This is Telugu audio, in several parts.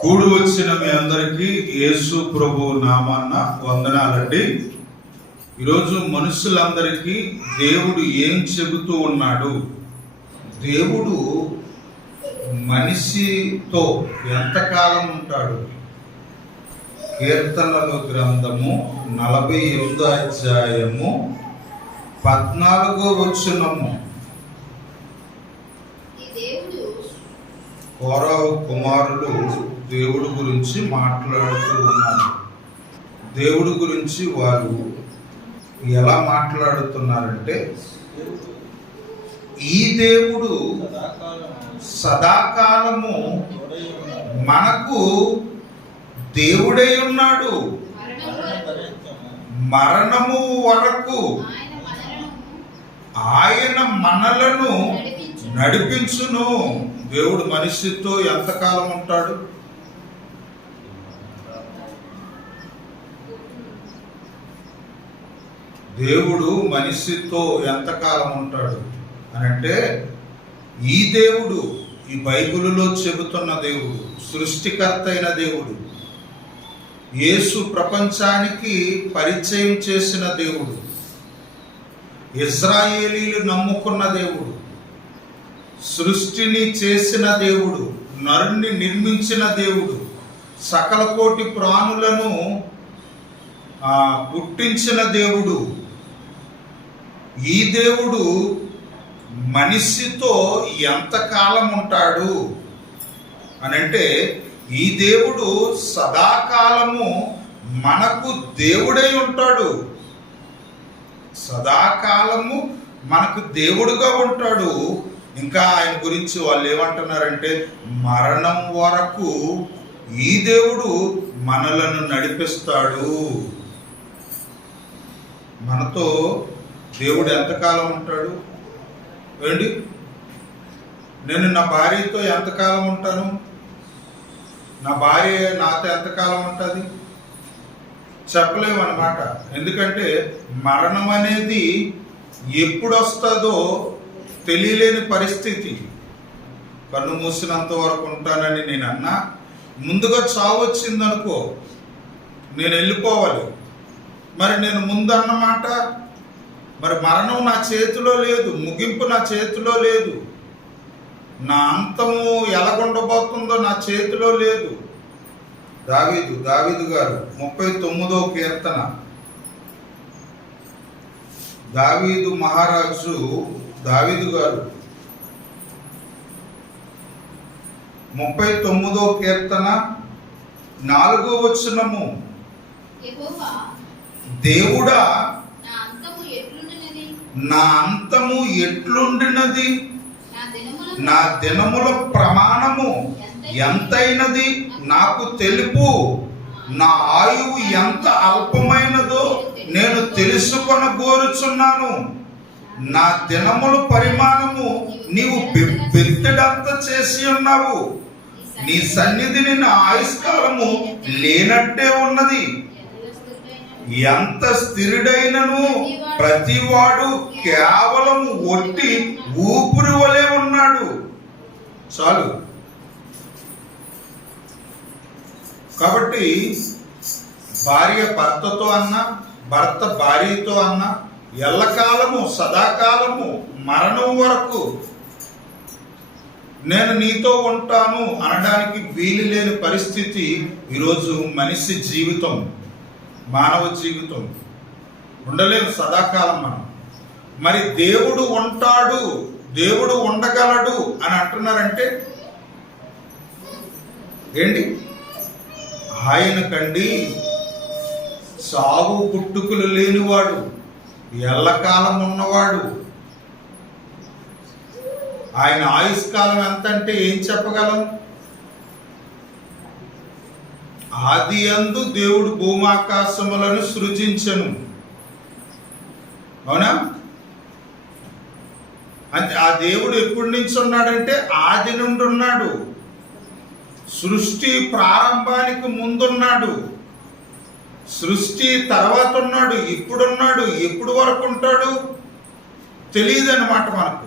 కూడి వచ్చిన మీ అందరికీ యేసు ప్రభు నామాన్న వందనాలండి. ఈరోజు మనుషులందరికీ దేవుడు ఏం చెబుతూ ఉన్నాడు? దేవుడు మనిషితో ఎంతకాలం ఉంటాడు? కీర్తనల గ్రంథము 48వ అధ్యాయము 14వ వచనము. కోరహు కుమారులు దేవుడి గురించి మాట్లాడుతూ ఉన్నారు. దేవుడి గురించి వారు ఎలా మాట్లాడుతున్నారంటే, ఈ దేవుడు సదాకాలము మనకు దేవుడై ఉన్నాడు, మరణము వరకు ఆయన మనలను నడిపించును. దేవుడు మనిషితో ఎంతకాలం ఉంటాడు? దేవుడు మనిషితో ఎంతకాలం ఉంటాడు అని అంటే, ఈ దేవుడు, ఈ బైబిలులో చెబుతున్న దేవుడు, సృష్టికర్త అయిన దేవుడు, యేసు ప్రపంచానికి పరిచయం చేసిన దేవుడు, ఇజ్రాయేలీలు నమ్ముకున్న దేవుడు, సృష్టిని చేసిన దేవుడు, నరుణ్ణి నిర్మించిన దేవుడు, సకల కోటి ప్రాణులను పుట్టించిన దేవుడు, ఈ దేవుడు మనిషితో ఎంతకాలం ఉంటాడు అని అంటే, ఈ దేవుడు సదాకాలము మనకు దేవుడై ఉంటాడు. సదాకాలము మనకు దేవుడుగా ఉంటాడు. ఇంకా ఆయన గురించి వాళ్ళు ఏమంటున్నారంటే, మరణం వరకు ఈ దేవుడు మనలను నడిపిస్తాడు. మనతో దేవుడు ఎంతకాలం ఉంటాడు? ఏంటి, నేను నా భార్యతో ఎంతకాలం ఉంటాను? నా భార్య నాతో ఎంతకాలం ఉంటుంది? చెప్పలేమన్నమాట. ఎందుకంటే మరణం అనేది ఎప్పుడు వస్తుందో తెలియలేని పరిస్థితి. కన్ను మూసినంత వరకు ఉంటానని నేను అన్నా, ముందుగా చావు వచ్చిందనుకో, నేను వెళ్ళిపోవాలి. మరి నేను ముందు అన్నమాట, మరి మరణం నా చేతిలో లేదు, ముగింపు నా చేతిలో లేదు, నా అంతము ఎలాగుండబోతుందో నా చేతిలో లేదు. దావీదు గారు 39వ కీర్తన, దావీదు మహారాజు దావీదు గారు 39వ కీర్తన 4వ వచనము. దేవుడా, నా అంతము ఎట్లుండినది, నా దినముల ప్రమాణము ఎంతైనది నాకు తెలుపు. నా ఆయువు ఎంత అల్పమైనదో నేను తెలుసుకొనగోరుచున్నాను. నా దినముల పరిమాణము నీవు బెత్తడంత చేసి ఉన్నావు. నీ సన్నిధిని నా ఆయుష్కాలము లేనట్టే ఉన్నది. ఎంత స్థిరుడైనను ప్రతివాడు కేవలం ఒట్టి ఊపిరి వలె ఉన్నాడు. చాలు. కాబట్టి భార్య భర్తతో అన్నా, భర్త భార్యతో అన్నా, ఎల్లకాలము సదాకాలము మరణం వరకు నేను నీతో ఉంటాను అనడానికి వీలు లేని పరిస్థితి ఈరోజు మనిషి జీవితం, మానవ జీవితం. ఉండలేము సదాకాలం మనం. మరి దేవుడు ఉంటాడు, దేవుడు ఉండగలడు అని అంటున్నారంటే ఏంటి? ఆయనకండి సాగు పుట్టుకులు లేనివాడు, ఎల్లకాలం ఉన్నవాడు. ఆయన ఆయుష్కాలం ఎంత అంటే ఏం చెప్పగలం? ఆది యందు దేవుడు భూమాకాశములను సృజించెను. అవునా? అంటే ఆ దేవుడు ఎప్పటి నుంచి ఉన్నాడంటే ఆది నుండి ఉన్నాడు. సృష్టి ప్రారంభానికి ముందున్నాడు, సృష్టి తర్వాత ఉన్నాడు, ఇప్పుడున్నాడు. ఎప్పుడు వరకు ఉంటాడు తెలియదు అన్నమాట మనకు.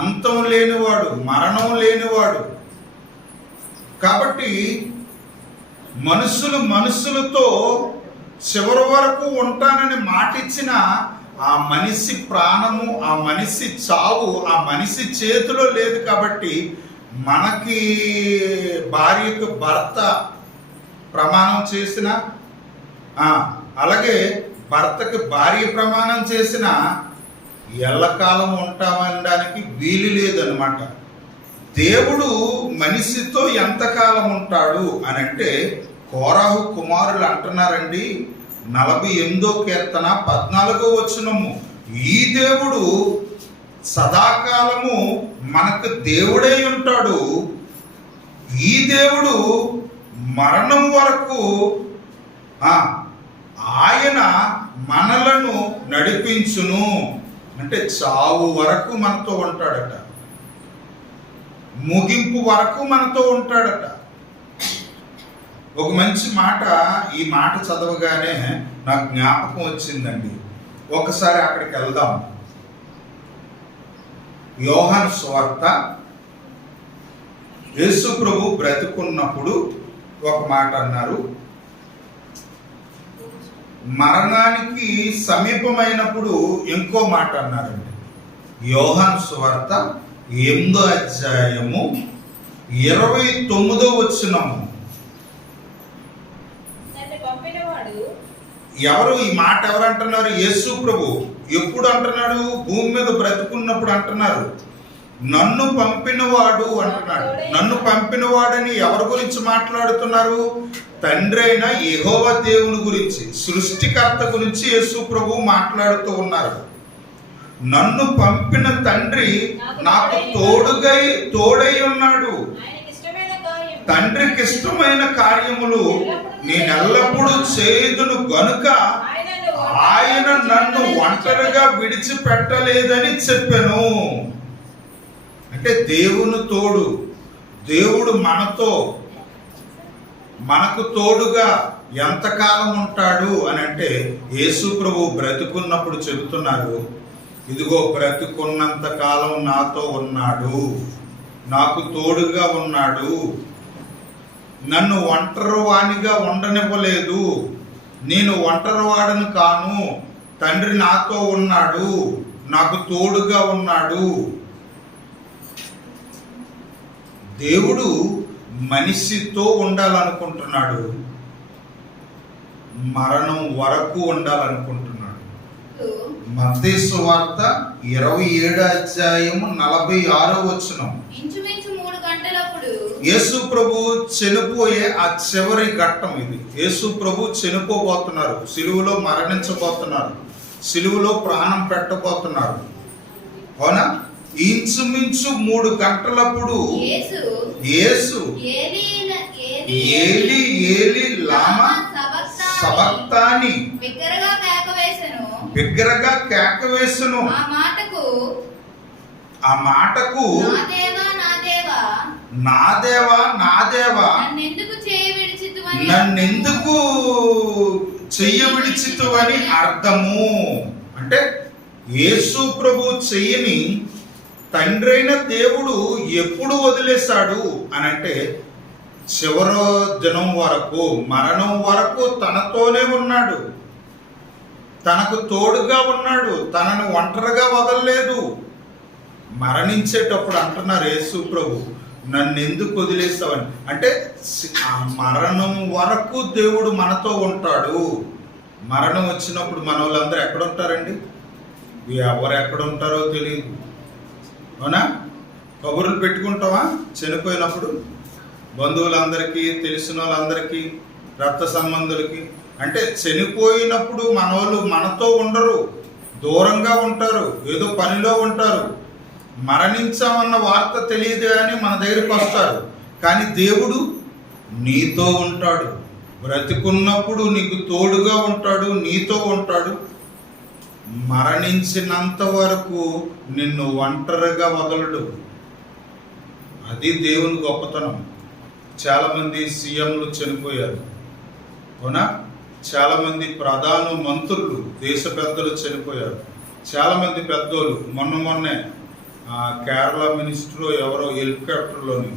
అంతం లేనివాడు, మరణం లేనివాడు. కాబట్టి మనుషులతో చివరి వరకు ఉంటానని మాటిచ్చిన ఆ మనిషి ప్రాణము, ఆ మనిషి చావు ఆ మనిషి చేతిలో లేదు. కాబట్టి మనకి భార్యకు భర్త ప్రమాణం చేసిన, అలాగే భర్తకి భార్య ప్రమాణం చేసిన ఎల్లకాలం ఉంటామనడానికి వీలు లేదనమాట. దేవుడు మనిషితో ఎంతకాలం ఉంటాడు అని అంటే కోరాహు కుమారులు అంటున్నారండి, 48వ కీర్తన 14వ వచనము, ఈ దేవుడు సదాకాలము మనకు దేవుడై ఉంటాడు, ఈ దేవుడు మరణం వరకు ఆయన మనలను నడిపించును. అంటే చావు వరకు మనతో ఉంటాడట, ముగింపు వరకు మనతో ఉంటాడట. ఒక మంచి మాట, ఈ మాట చదవగానే నాకు జ్ఞాపకం వచ్చిందండి. ఒకసారి అక్కడికి వెళ్దాం. యోహాను సువార్త, యేసు ప్రభు బ్రతుకున్నప్పుడు ఒక మాట అన్నారు, మరణానికి సమీపమైనప్పుడు ఇంకో మాట అన్నారండి. యోహాను సువార్త 8వ అధ్యాయము 29వ వచనము. ఎవరు ఈ మాట ఎవరు అంటున్నారు? యేసు ప్రభు. ఎప్పుడు అంటున్నాడు? భూమి మీద బ్రతుకున్నప్పుడు అంటున్నారు, నన్ను పంపినవాడు అంటున్నాడు. నన్ను పంపినవాడని ఎవరి గురించి మాట్లాడుతున్నారు? తండ్రి అయిన యెహోవా దేవుని గురించి, సృష్టికర్త గురించి యేసు ప్రభు మాట్లాడుతూ ఉన్నారు. నన్ను పంపిన తండ్రి నాకు తోడై ఉన్నాడు. తండ్రికి ఇష్టమైన కార్యములు నేను ఎల్లప్పుడూ చేయుదును గనుక ఆయన నన్ను ఒంటరిగా విడిచిపెట్టలేదని చెప్పాను. అంటే దేవుని తోడు, దేవుడు మనకు తోడుగా ఎంతకాలం ఉంటాడు అని అంటే యేసు ప్రభు బ్రతుకున్నప్పుడు చెబుతున్నారు, ఇదిగో బ్రతుకున్నంత కాలం నాతో ఉన్నాడు, నాకు తోడుగా ఉన్నాడు, నన్ను ఒంటరివానిగా ఉండనివ్వలేదు, నేను ఒంటరివాడను కాను, తండ్రి నాతో ఉన్నాడు, నాకు తోడుగా ఉన్నాడు. దేవుడు మనిషితో ఉండాలనుకుంటున్నాడు, మరణం వరకు ఉండాలనుకుంటున్నాడు. మత్తయి సువార్త 27వ అధ్యాయము 46వ వచనం. యేసు ప్రభు చనిపోయే ఆ చివరి ఘట్టం ఇది. యేసు ప్రభు చనిపోబోతున్నారు, సిలువలో మరణించబోతున్నారు, సిలువలో ప్రాణం పెట్టబోతున్నారు. అవునా? ఇంచుమించు 3 గంటలప్పుడు యేసు ఏలి ఏలి లామా సబక్తాని బిగ్గరగా కేక వేసెను. ఆ మాటకు నా దేవా నా దేవా నన్నెందుకు చెయ్య విడిచితువని అర్థము. అంటే యేసు ప్రభు చెయ్యని తండ్రైన దేవుడు ఎప్పుడు వదిలేశాడు అని అంటే చివరి దినం వరకు, మరణం వరకు తనతోనే ఉన్నాడు, తనకు తోడుగా ఉన్నాడు, తనను ఒంటరిగా వదలలేదు. మరణించేటప్పుడు అంటున్నారు యేసు ప్రభు, నన్ను ఎందుకు వదిలేస్తావని. అంటే ఆ మరణం వరకు దేవుడు మనతో ఉంటాడు. మరణం వచ్చినప్పుడు మన వాళ్ళందరూ ఎక్కడ ఉంటారండి? ఎవరు ఎక్కడ ఉంటారో తెలియదు. అవునా? కబుర్లు పెట్టుకుంటావా చనిపోయినప్పుడు? బంధువులందరికీ, తెలిసిన వాళ్ళందరికీ, రక్త సంబంధులకి. అంటే చనిపోయినప్పుడు మన వాళ్ళు మనతో ఉండరు, దూరంగా ఉంటారు, ఏదో పనిలో ఉంటారు. మరణించామన్న వార్త తెలియదు అని మన దగ్గరికి వస్తారు. కానీ దేవుడు నీతో ఉంటాడు, బ్రతికున్నప్పుడు నీకు తోడుగా ఉంటాడు, నీతో ఉంటాడు. మరణించినంత వరకు నిన్ను ఒంటరిగా వదలడు. అది దేవుని గొప్పతనం. చాలామంది సీఎంలు చనిపోయారు, అవునా? చాలామంది ప్రధాన మంత్రులు, దేశ పెద్దలు చనిపోయారు. చాలామంది పెద్దోళ్ళు మొన్నే కేరళ మినిస్టర్ ఎవరో హెలికాప్టర్లోని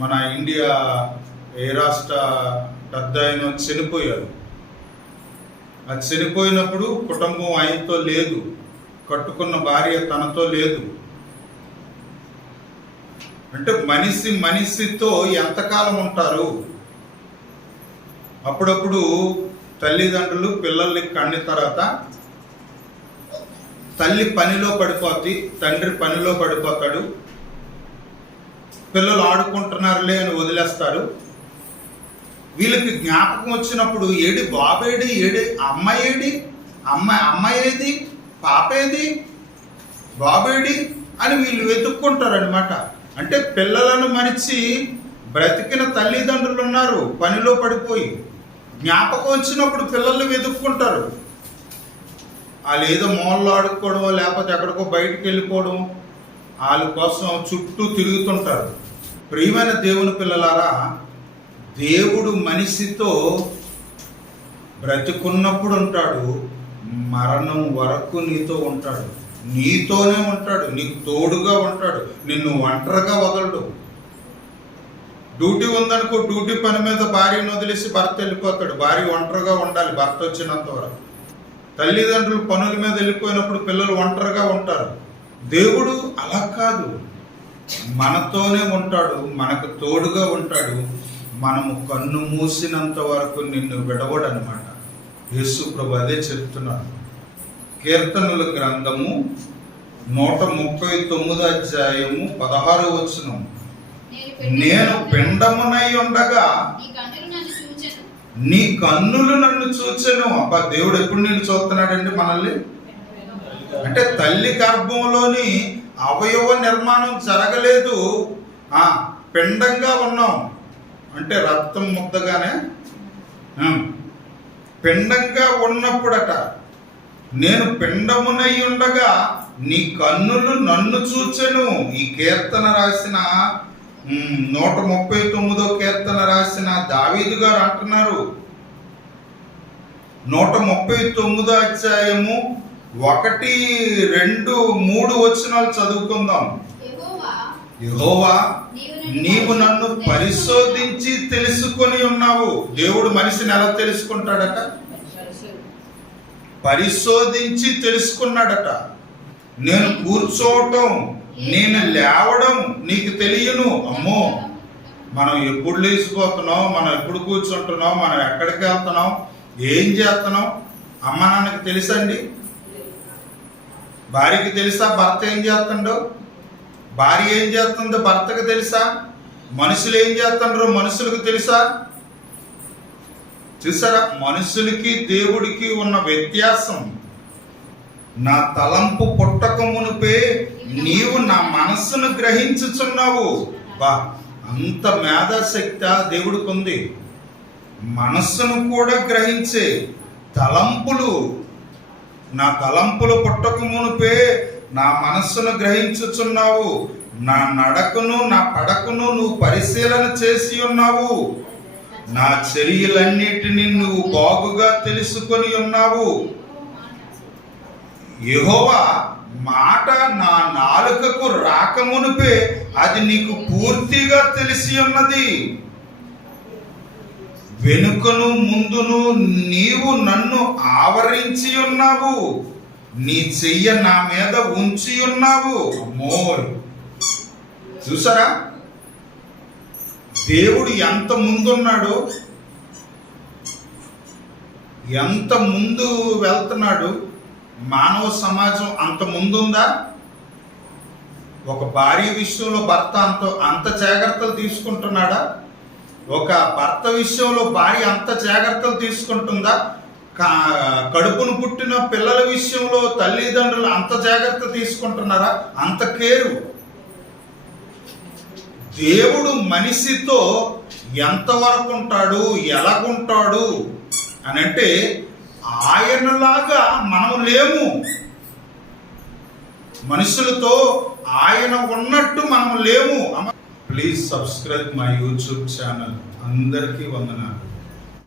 మన ఇండియా ఏ రాష్ట్ర పెద్ద ఆయన చనిపోయారు. అది చనిపోయినప్పుడు కుటుంబం ఆయనతో లేదు, కట్టుకున్న భార్య తనతో లేదు. అంటే మనిషితో ఎంతకాలం ఉంటారు? అప్పుడప్పుడు తల్లిదండ్రులు పిల్లల్ని కన్న తర్వాత తల్లి పనిలో పడిపోద్ది, తండ్రి పనిలో పడిపోతాడు, పిల్లలు ఆడుకుంటున్నారులే అని వదిలేస్తారు. వీళ్ళకి జ్ఞాపకం వచ్చినప్పుడు ఏడి బాబేడి, ఏడి అమ్మ ఏడి, అమ్మ ఏది, పాప ఏది, బాబేడి అని వీళ్ళు వెతుక్కుంటారనమాట. అంటే పిల్లలను మరిచి బ్రతికిన తల్లిదండ్రులు ఉన్నారు పనిలో పడిపోయి. జ్ఞాపకం వచ్చినప్పుడు పిల్లల్ని వెతుక్కుంటారు. వాళ్ళు ఏదో మూలలో ఆడుకోవడమో లేకపోతే ఎక్కడికో బయటికి వెళ్ళిపోవడం, వాళ్ళ కోసం చుట్టూ తిరుగుతుంటారు. ప్రియమైన దేవుని పిల్లలారా, దేవుడు మనిషితో బ్రతికున్నప్పుడు ఉంటాడు, మరణం వరకు నీతో ఉంటాడు, నీతోనే ఉంటాడు, నీకు తోడుగా ఉంటాడు, నిన్ను ఒంటరిగా వదలడు. డ్యూటీ ఉందనుకో, డ్యూటీ పని మీద భార్యను వదిలేసి భర్త వెళ్ళిపోతాడు, భార్య ఒంటరిగా ఉండాలి భర్త వచ్చినంత వరకు. తల్లిదండ్రులు పనుల మీద వెళ్ళిపోయినప్పుడు పిల్లలు ఒంటరిగా ఉంటారు. దేవుడు అలా కాదు, మనతోనే ఉంటాడు, మనకు తోడుగా ఉంటాడు. మనము కన్ను మూసినంత వరకు నిన్ను విడవడనమాట. యేసు ప్రభు అదే చెప్తున్నాడు. కీర్తనల గ్రంథము 139 అధ్యాయము 16 వచనం, నేను పిండమునై ఉండగా నీ కన్నులు నన్ను చూచెను. అబ్బా, దేవుడు ఎప్పుడు నిన్ను చూస్తున్నాడండి మనల్ని? అంటే తల్లి గర్భంలోని అవయవ నిర్మాణం జరగలేదు, పిండంగా ఉన్నాం. అంటే రక్తం ముద్దగానే పిండంగా ఉన్నప్పుడట, నేను పిండమునై ఉండగా నీ కన్నులు నన్ను చూచెను. ఈ కీర్తన రాసిన 139వ కీర్తన రాసిన దావీదు గారు అంటున్నారు. 139వ అధ్యాయము 1, 2, 3 వచనాలు చదువుకుందాం. యెహోవా, నీవు నన్ను పరిశోధించి తెలుసుకొని ఉన్నావు. దేవుడు మనిషిని ఎలా తెలుసుకుంటాడట? పరిశోధించి తెలుసుకున్నాడట. నేను కూర్చోవటం, నేను లేవడం నీకు తెలియను. అమ్మో, మనం ఎప్పుడు లేచిపోతున్నాం, మనం ఎప్పుడు కూర్చుంటున్నాం, మనం ఎక్కడికి వెళ్తున్నాం, ఏం చేస్తున్నాం అమ్మ నాన్నకి తెలుసండి? భార్యకి తెలుసా భర్త ఏం చేస్తుండో? భార్య ఏం చేస్తుందో భర్తకు తెలుసా? మనుషులు ఏం చేస్తుండ్రో మనుషులకు తెలుసా? చూసారా, మనుషులకి దేవుడికి ఉన్న వ్యత్యాసం. నా తలంపు పుట్టక మునుపే నీవు నా మనస్సును గ్రహించుచున్నావు. బా, అంత మేధాశక్తి దేవుడికి ఉంది. మనస్సును కూడా గ్రహించే తలంపులు, నా తలంపులు పుట్టక మునుపే నా మనస్సును గ్రహించుచున్నావు. నా నడకను నా పడకను నువ్వు పరిశీలన చేసి ఉన్నావు. నా చర్యలన్నిటినీ నువ్వు బాగుగా తెలుసుకొని ఉన్నావు. యెహోవా మాట నా నాలుకకు రాకమునుపే అది నీకు పూర్తిగా తెలిసి ఉన్నది. వెనుకను ముందును నీవు నన్ను ఆవరించి ఉన్నావు. నీ చెయ్య నా మీద ఉంచి ఉన్నావు. అమ్మో, చూసారా దేవుడు ఎంత ముందున్నాడు, ఎంత ముందు వెళ్తున్నాడు. మానవ సమాజం అంత ముందుందా? ఒక భార్య విషయంలో భర్త అంత జాగ్రత్తలు తీసుకుంటున్నాడా? ఒక భర్త విషయంలో భార్య అంత జాగ్రత్తలు తీసుకుంటుందా? కడుపును పుట్టిన పిల్లల విషయంలో తల్లిదండ్రులు అంత జాగ్రత్త తీసుకుంటున్నారా? అంత కేరు. దేవుడు మనిషితో ఎంతవరకు ఉంటాడు, ఎలాగుంటాడు అని అంటే, ఆయనలాగా మనం లేము. మనుషులతో ఆయన ఉన్నట్టు మనం లేము. Please subscribe my YouTube channel. అందరికీ వందనాలు.